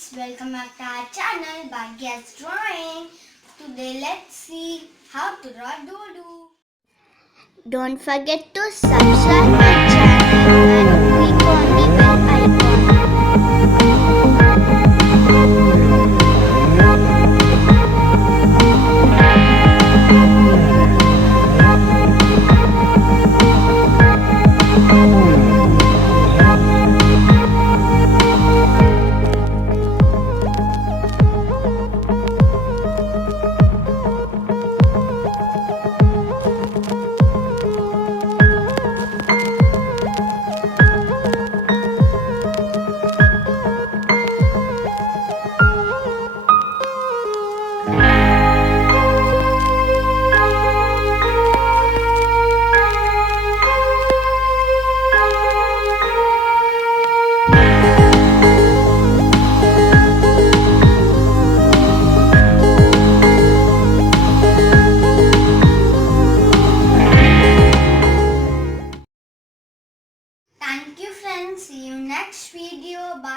friends, welcome back to our channel by Guess Drawing. Today let's see how to draw dollu. Don't forget to subscribe my channel and click on the bell icon. Thank you friends. See you next video. Bye.